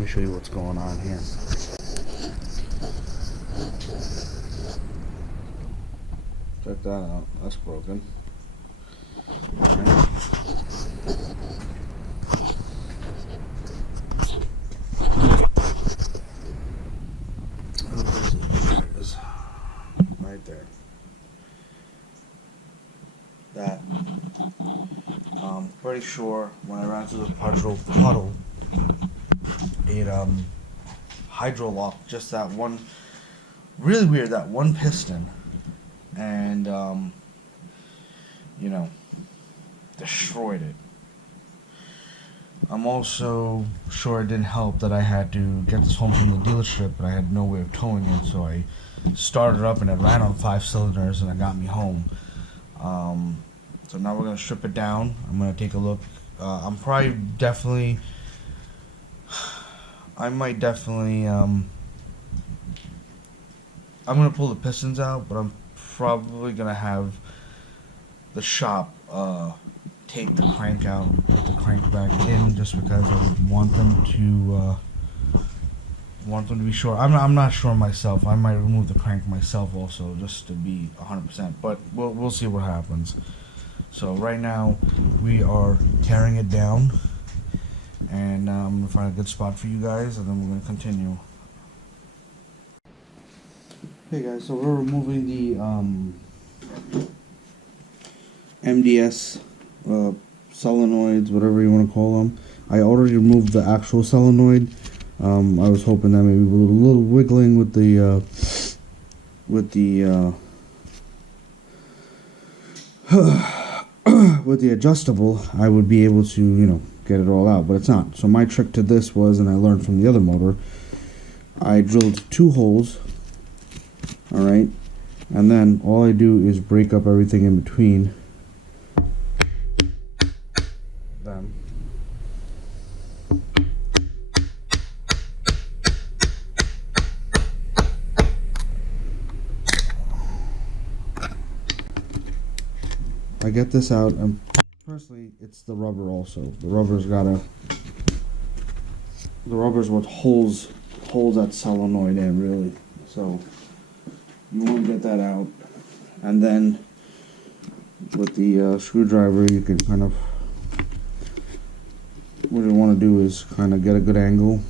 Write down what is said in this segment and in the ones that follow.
me show you what's going on here. Check that out. That's broken. Right. There it is. Right there. That. Pretty sure when I ran through the puddle, it hydro-locked just that one. Really weird, that one piston, and you know, destroyed it. I'm also sure it didn't help that I had to get this home from the dealership, but I had no way of towing it, so I started up and it ran on 5 cylinders, and it got me home. So now we're gonna strip it down. I'm gonna take a look. I'm gonna pull the pistons out, but I'm probably gonna have the shop take the crank out, put the crank back in, just because I would want them to be sure. I'm not sure myself. I might remove the crank myself also, just to be 100%. But we'll see what happens. So right now we are tearing it down, and I'm gonna find a good spot for you guys, and then we're gonna continue. Hey guys, so we're removing the MDS solenoids, whatever you want to call them. I already removed the actual solenoid. I was hoping that maybe with a little wiggling with the with the adjustable, I would be able to, you know, get it all out, but it's not. So my trick to this was, and I learned from the other motor, I drilled 2 holes, alright, and then all I do is break up everything in between them. I get this out, and personally, it's the rubber also. The rubber's what holds that solenoid in, really. So you want to get that out, and then with the screwdriver, you can kind of, what you want to do is kind of get a good angle.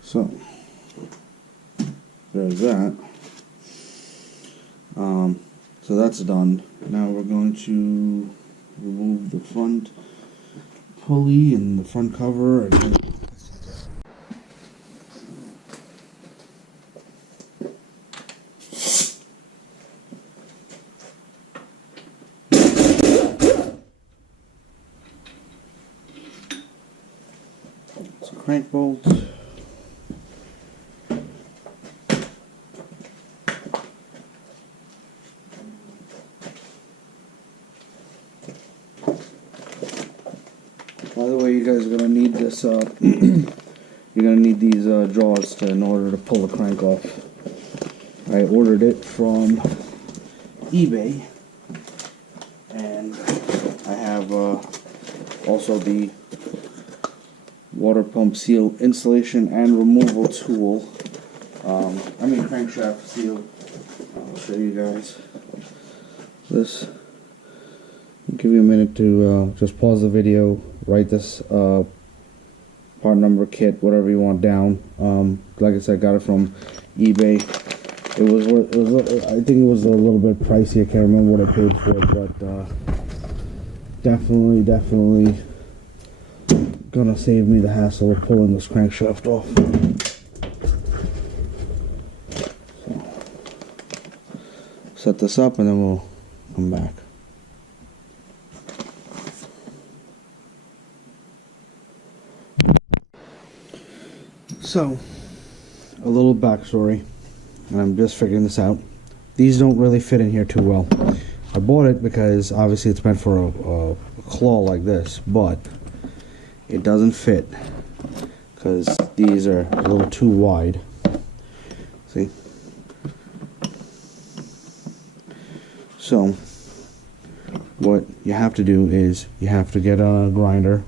So there's that. So that's done. Now we're going to remove the front pulley and the front cover. And it's a crank bolt. By the way, you guys are gonna need this. You're gonna need these jaws in order to pull the crank off. I ordered it from eBay, and I have also the water pump seal installation and removal tool. Crankshaft seal. I'll show you guys. This give you a minute to just pause the video, write this part number, kit, whatever you want down. Like I said, got it from eBay. It was I think it was a little bit pricey. I can't remember what I paid for it, but definitely gonna save me the hassle of pulling this crankshaft off. So, set this up and then we'll come back. So, a little backstory, and I'm just figuring this out. These don't really fit in here too well. I bought it because obviously it's meant for a claw like this, but it doesn't fit because these are a little too wide. See? So, what you have to do is you have to get a grinder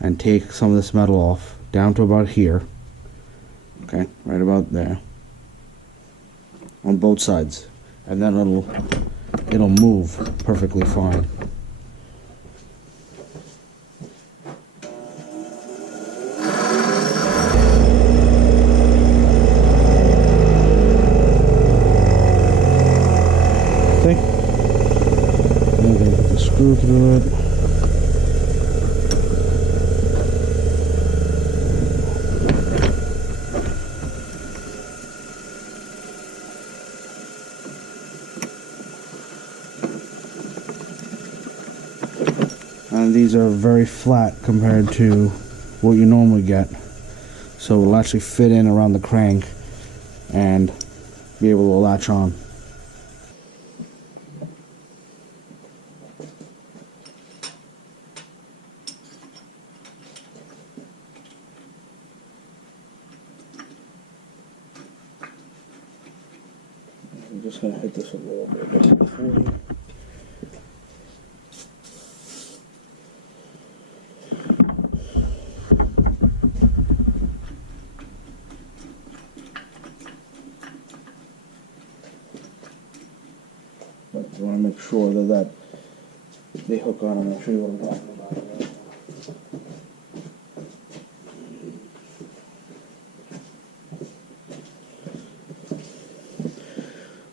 and take some of this metal off down to about here. Okay, right about there on both sides, and then it'll move perfectly fine. See? I'm going to put the screw through it. And these are very flat compared to what you normally get, so it'll actually fit in around the crank and be able to latch on. I'm just going to hit this a little bit before you. But you want to make sure that they hook on, and I'll show you what I'm talking about.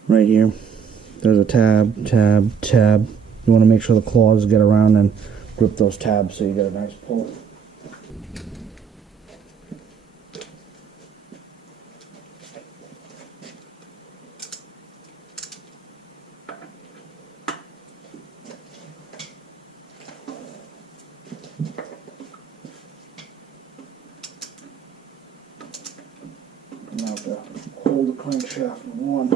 Right here, there's a tab. You want to make sure the claws get around and grip those tabs so you get a nice pull. Now to hold the crankshaft in one.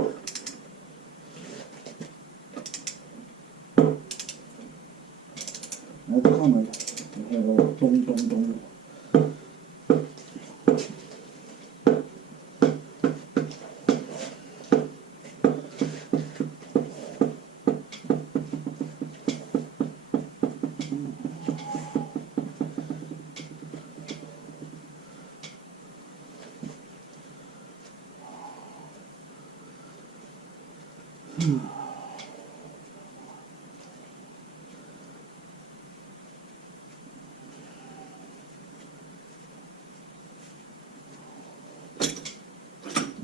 That's coming. And here we go. Boom, boom, boom.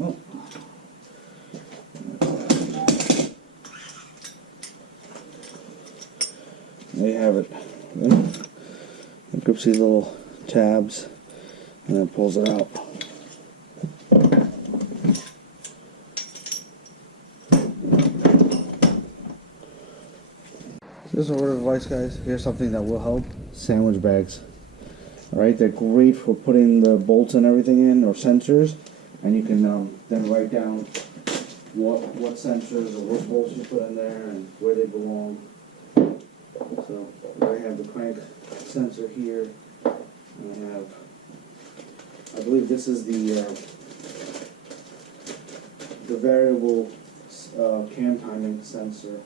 Oh. There you have it. It grips these little tabs and then pulls it out. This is a word of advice, guys. Here's something that will help. Sandwich bags. Alright, they're great for putting the bolts and everything in, or sensors, and you can then write down what sensors or what bolts you put in there and where they belong. So I have the crank sensor here, and I believe this is the variable cam timing sensor.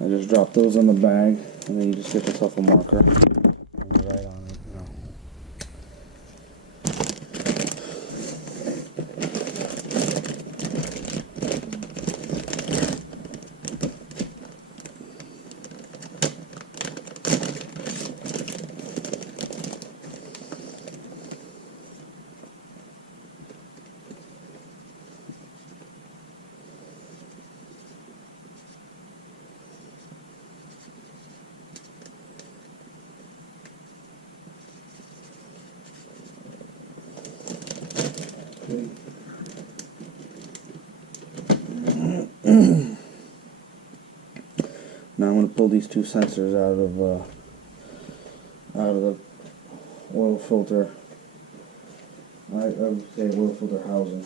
I just drop those in the bag, and then you just get yourself a marker and you write on it, you know. Now I'm going to pull these two sensors out of the oil filter. I would say oil filter housing.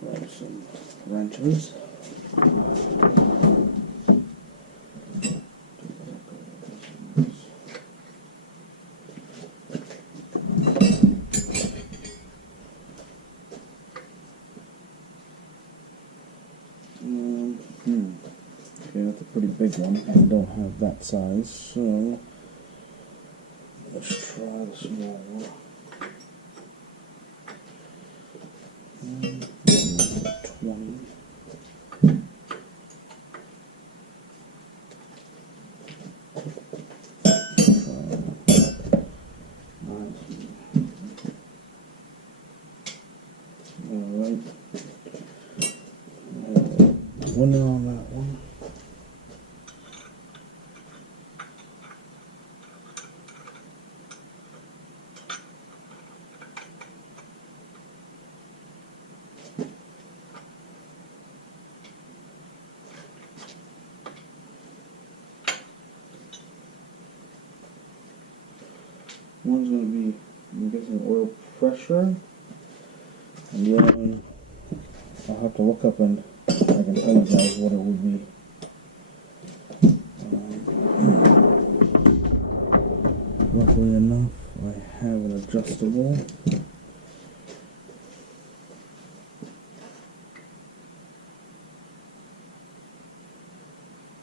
Grab some wrenches. Okay, that's a pretty big one. I don't have that size, so let's try the small one. 20. Alright. Winner on that one. One's going to be, I'm guessing, oil pressure, and the other one, I'll have to look up and I can tell you guys what it would be. Luckily enough, I have an adjustable.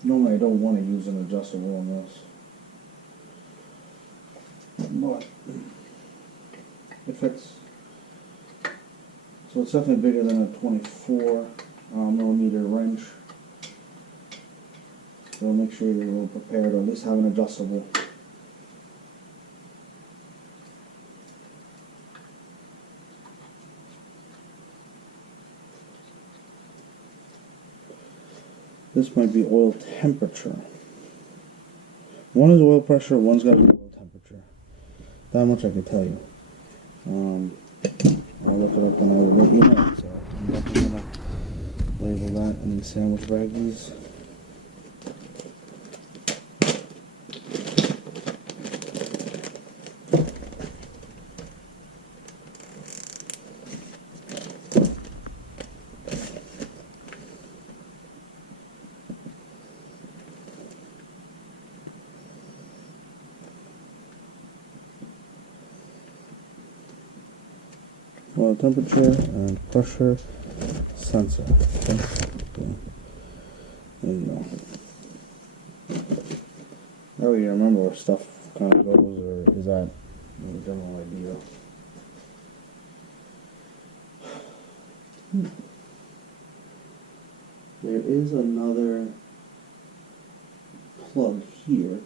Normally I don't want to use an adjustable on this. But if it's so, it's definitely bigger than a 24 millimeter wrench. So make sure you're well prepared, or at least have an adjustable. This might be oil temperature. One is oil pressure, one's got to be oil temperature. That much I can tell you. I'll look it up and I'll let you know. So I'm definitely going to label that in the sandwich baggies. Oil temperature and pressure sensor. Okay. There you go. That way you remember where stuff kind of goes, or is that a general idea? There is another plug here,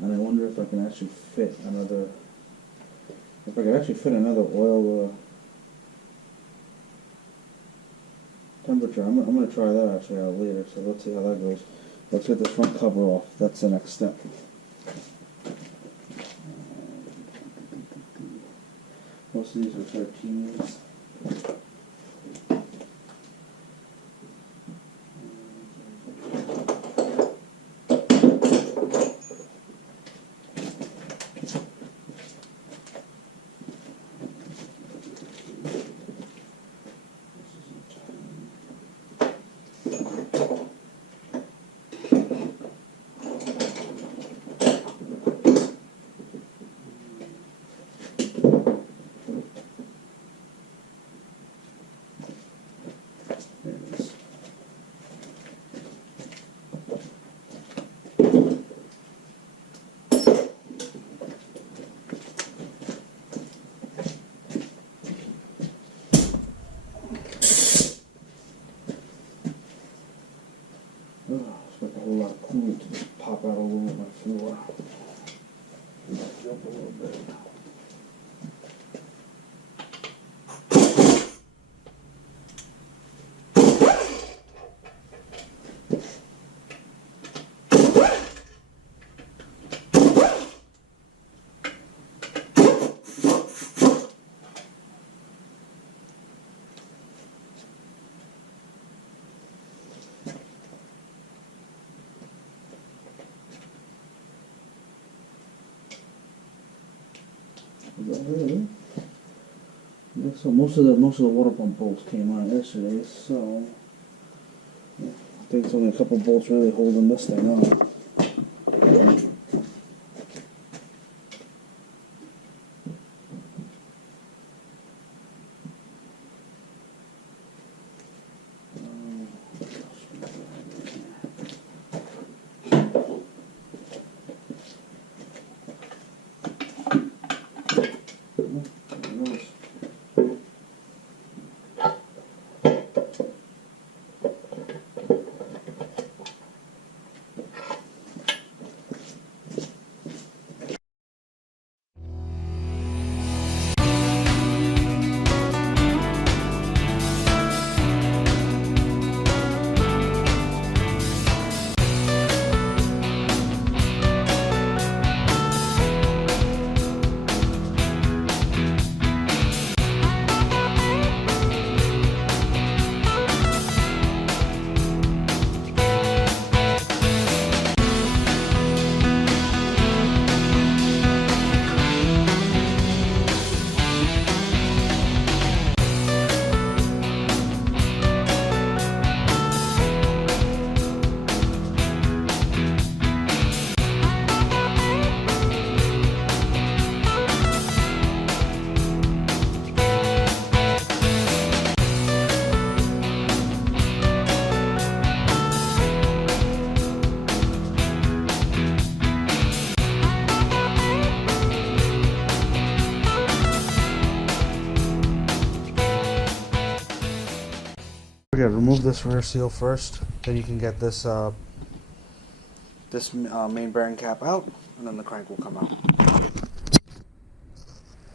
and I wonder if I can actually fit another. If I could actually fit another oil temperature, I'm going to try that actually out later, so let's see how that goes. Let's get this front cover off. That's the next step. Most of these are 13s. Yeah, so most of the water pump bolts came out yesterday, so yeah, I think it's only a couple bolts really holding this thing on. Okay, remove this rear seal first, then you can get this main bearing cap out, and then the crank will come out.